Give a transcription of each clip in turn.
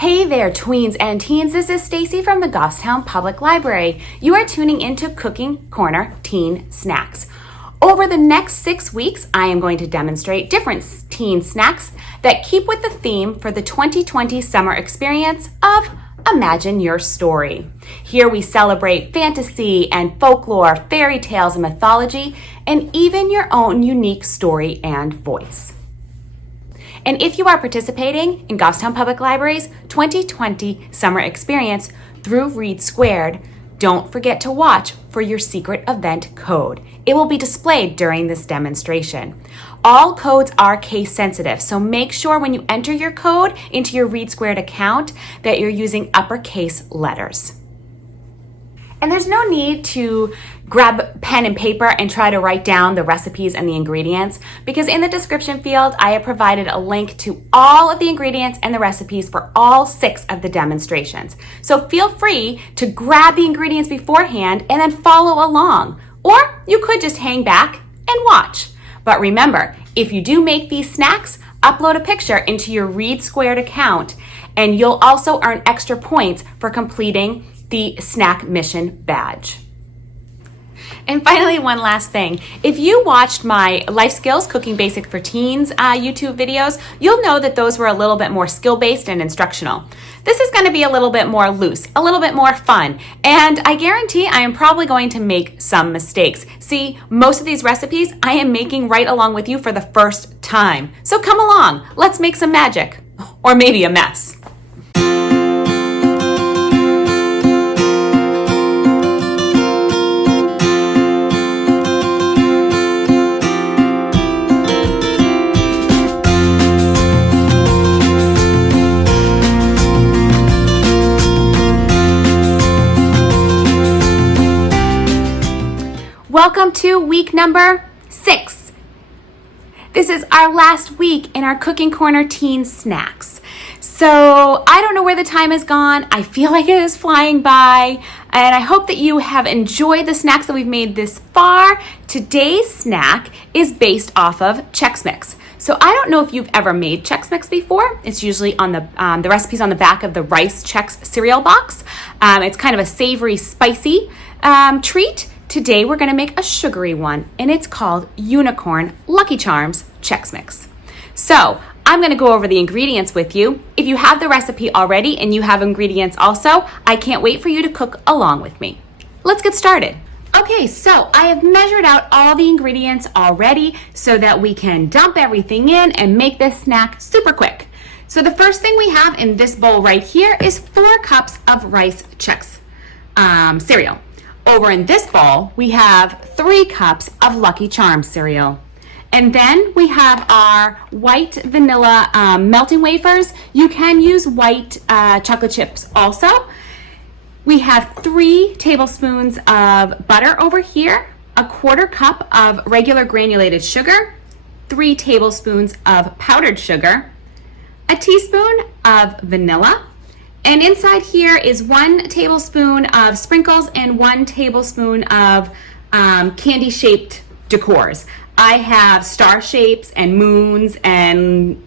Hey there, tweens and teens. This is Stacey from the Goffstown Public Library. You are tuning into Cooking Corner Teen Snacks. Over the next 6 weeks, I am going to demonstrate different teen snacks that keep with the theme for the 2020 summer experience of Imagine Your Story. Here we celebrate fantasy and folklore, fairy tales and mythology, and even your own unique story and voice. And if you are participating in Goffstown Public Library's 2020 summer experience through READsquared, don't forget to watch for your secret event code. It will be displayed during this demonstration. All codes are case sensitive, so make sure when you enter your code into your READsquared account that you're using uppercase letters. And there's no need to grab pen and paper and try to write down the recipes and the ingredients, because in the description field, I have provided a link to all of the ingredients and the recipes for all 6 of the demonstrations. So feel free to grab the ingredients beforehand and then follow along. Or you could just hang back and watch. But remember, if you do make these snacks, upload a picture into your READsquared account, and you'll also earn extra points for completing the snack mission badge. And finally, one last thing. If you watched my Life Skills Cooking Basic for Teens YouTube videos, you'll know that those were a little bit more skill-based and instructional. This is going to be a little bit more loose, a little bit more fun, and I guarantee I am probably going to make some mistakes. See, most of these recipes I am making right along with you for the first time. So come along, let's make some magic, or maybe a mess. Welcome to week number 6. This is our last week in our Cooking Corner Teen Snacks. So I don't know where the time has gone. I feel like it is flying by, and I hope that you have enjoyed the snacks that we've made this far. Today's snack is based off of Chex Mix. So I don't know if you've ever made Chex Mix before. It's usually on the recipe's on the back of the Rice Chex cereal box. It's kind of a savory, spicy treat. Today we're going to make a sugary one, and it's called Unicorn Lucky Charms Chex Mix. So I'm going to go over the ingredients with you. If you have the recipe already and you have ingredients also, I can't wait for you to cook along with me. Let's get started. Okay, so I have measured out all the ingredients already so that we can dump everything in and make this snack super quick. So the first thing we have in this bowl right here is 4 cups of Rice Chex cereal. Over in this bowl, we have 3 cups of Lucky Charms cereal. And then we have our white vanilla melting wafers. You can use white chocolate chips also. We have 3 tablespoons of butter over here, a 1/4 cup of regular granulated sugar, 3 tablespoons of powdered sugar, a teaspoon of vanilla, and inside here is 1 tablespoon of sprinkles and 1 tablespoon of candy-shaped decors. I have star shapes and moons, and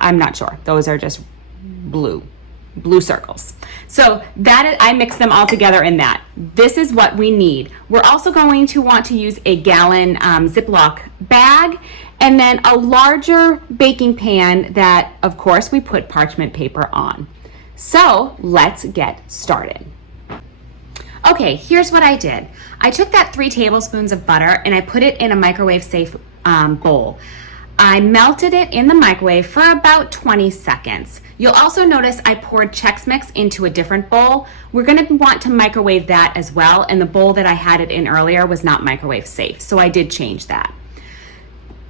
I'm not sure. Those are just blue circles. So that I mix them all together in that. This is what we need. We're also going to want to use a gallon Ziploc bag, and then a larger baking pan that, of course, we put parchment paper on. So let's get started. Okay, here's what I did. I took that 3 tablespoons of butter and I put it in a microwave safe bowl. I melted it in the microwave for about 20 seconds. You'll also notice I poured Chex Mix into a different bowl. We're gonna want to microwave that as well, and the bowl that I had it in earlier was not microwave safe, so I did change that.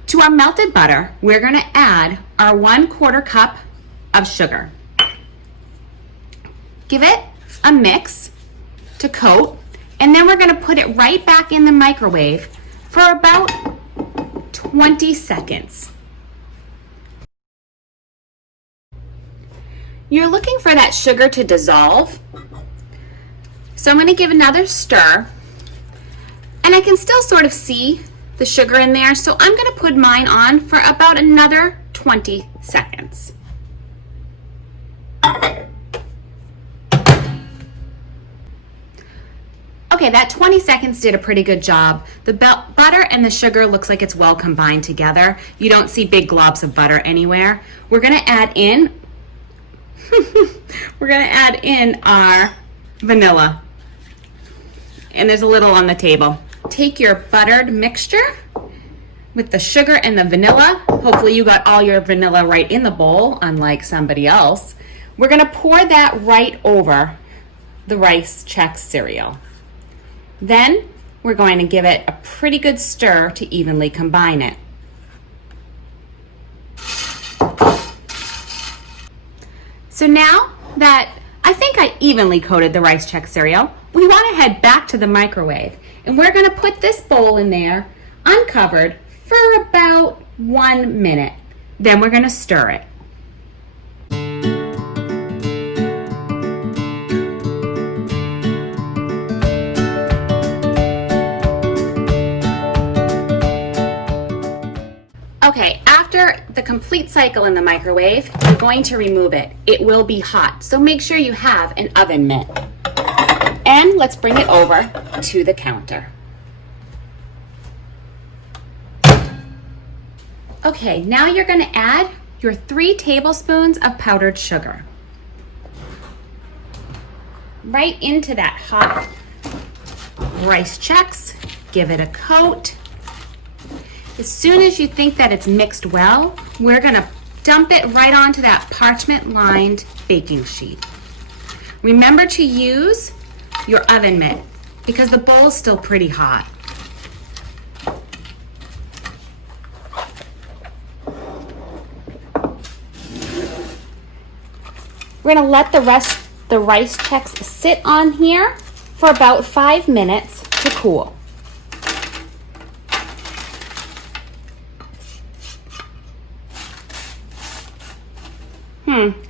To our melted butter, we're gonna add our 1/4 cup of sugar. Give it a mix to coat, and then we're going to put it right back in the microwave for about 20 seconds. You're looking for that sugar to dissolve, so I'm going to give another stir, and I can still sort of see the sugar in there, so I'm going to put mine on for about another 20 seconds. Okay, that 20 seconds did a pretty good job. The butter and the sugar looks like it's well combined together. You don't see big globs of butter anywhere. We're gonna add in, our vanilla. And there's a little on the table. Take your buttered mixture with the sugar and the vanilla. Hopefully you got all your vanilla right in the bowl, unlike somebody else. We're gonna pour that right over the rice Chex cereal. Then we're going to give it a pretty good stir to evenly combine it. So now that I think I evenly coated the rice Chex cereal, we want to head back to the microwave. And we're going to put this bowl in there uncovered for about 1 minute. Then we're going to stir it. Okay, after the complete cycle in the microwave, you're going to remove it. It will be hot, so make sure you have an oven mitt. And let's bring it over to the counter. Okay, now you're going to add your 3 tablespoons of powdered sugar. Right into that hot rice Chex. Give it a coat. As soon as you think that it's mixed well, we're going to dump it right onto that parchment-lined baking sheet. Remember to use your oven mitt because the bowl's still pretty hot. We're going to let the rice Chex sit on here for about 5 minutes to cool.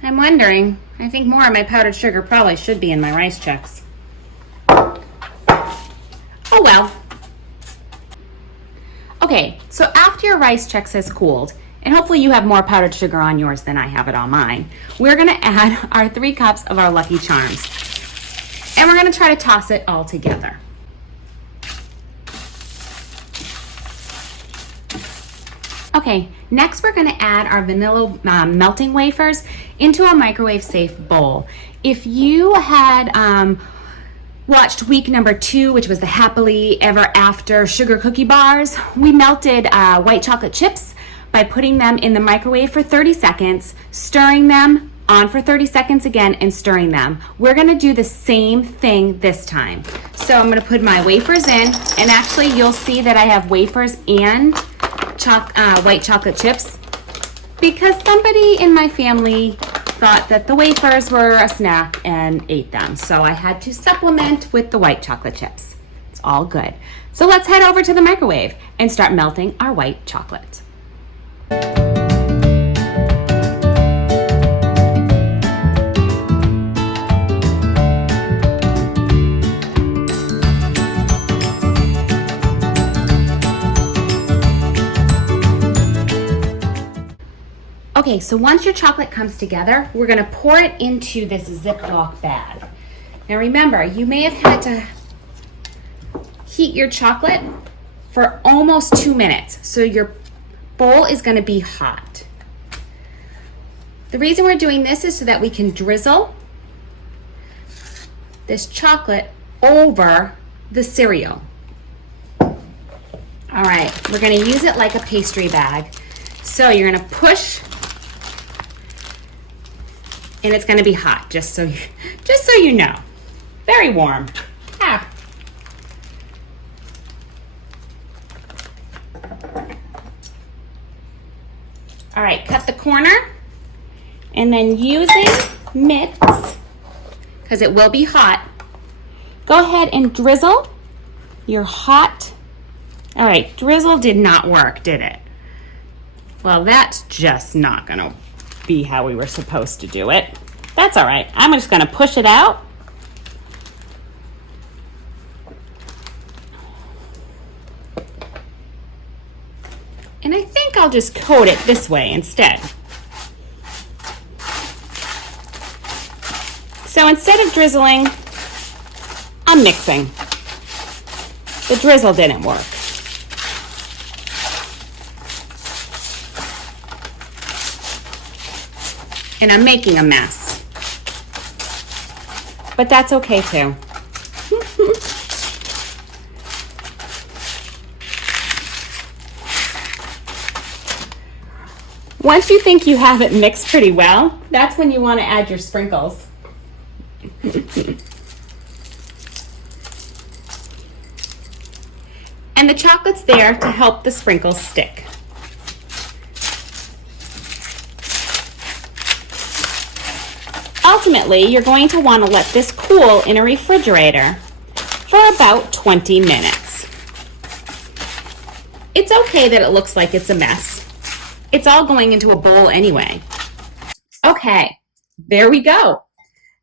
I'm wondering. I think more of my powdered sugar probably should be in my rice Chex. Oh well. Okay, so after your rice Chex has cooled, and hopefully you have more powdered sugar on yours than I have it on mine, we're gonna add our 3 cups of our Lucky Charms. And we're gonna try to toss it all together. Okay, next we're gonna add our vanilla melting wafers into a microwave safe bowl. If you had watched week number 2, which was the Happily Ever After sugar cookie bars, we melted white chocolate chips by putting them in the microwave for 30 seconds, stirring them, on for 30 seconds again, and stirring them. We're gonna do the same thing this time. So I'm gonna put my wafers in, and actually you'll see that I have wafers and white chocolate chips because somebody in my family thought that the wafers were a snack and ate them. So I had to supplement with the white chocolate chips. It's all good. So let's head over to the microwave and start melting our white chocolate. Okay, so once your chocolate comes together, we're gonna pour it into this Ziploc bag. Now remember, you may have had to heat your chocolate for almost 2 minutes, so your bowl is gonna be hot. The reason we're doing this is so that we can drizzle this chocolate over the cereal. All right, we're gonna use it like a pastry bag. So you're gonna push, and it's gonna be hot, just so you know. Very warm. Ah. All right, cut the corner, and then using mitts, because it will be hot, go ahead and drizzle your hot. All right, drizzle did not work, did it? Well, that's just not gonna be how we were supposed to do it. That's all right. I'm just gonna push it out. And I think I'll just coat it this way instead. So instead of drizzling, I'm mixing. The drizzle didn't work. And I'm making a mess. But that's okay too. Once you think you have it mixed pretty well, that's when you want to add your sprinkles. And the chocolate's there to help the sprinkles stick. Ultimately, you're going to want to let this cool in a refrigerator for about 20 minutes. It's okay that it looks like it's a mess. It's all going into a bowl anyway. Okay, there we go.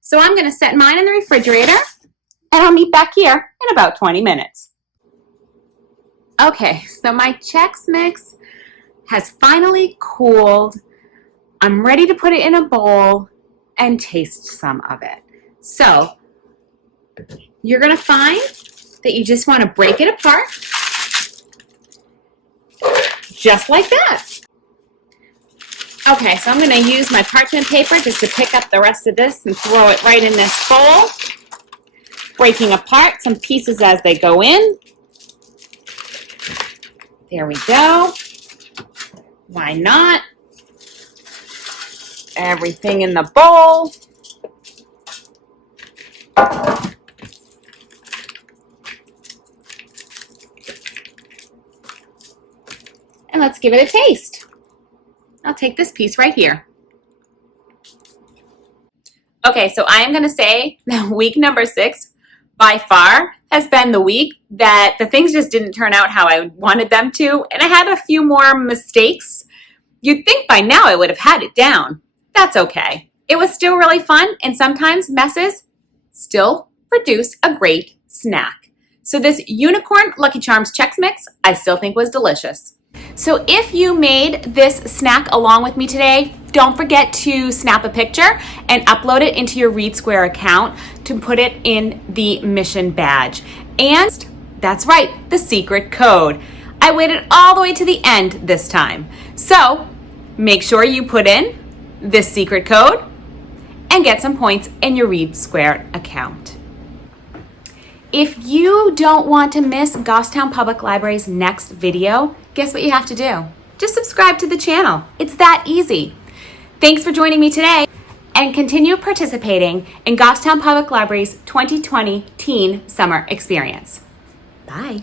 So I'm going to set mine in the refrigerator, and I'll meet back here in about 20 minutes. Okay, so my Chex mix has finally cooled. I'm ready to put it in a bowl and taste some of it. So you're going to find that you just want to break it apart, just like that. Okay, so I'm going to use my parchment paper just to pick up the rest of this and throw it right in this bowl, breaking apart some pieces as they go in. There we go. Why not? Everything in the bowl. And let's give it a taste. I'll take this piece right here. Okay, so I am going to say that week number 6 by far has been the week that the things just didn't turn out how I wanted them to, and I had a few more mistakes. You'd think by now I would have had it down. That's okay. It was still really fun, and sometimes messes still produce a great snack. So this Unicorn Lucky Charms Chex Mix I still think was delicious. So if you made this snack along with me today, don't forget to snap a picture and upload it into your READsquared account to put it in the mission badge. And that's right, the secret code. I waited all the way to the end this time. So make sure you put in this secret code and get some points in your READsquared account. If you don't want to miss Goffstown Public Library's next video, guess what you have to do? Just subscribe to the channel. It's that easy. Thanks for joining me today, and continue participating in Goffstown Public Library's 2020 Teen Summer Experience. Bye.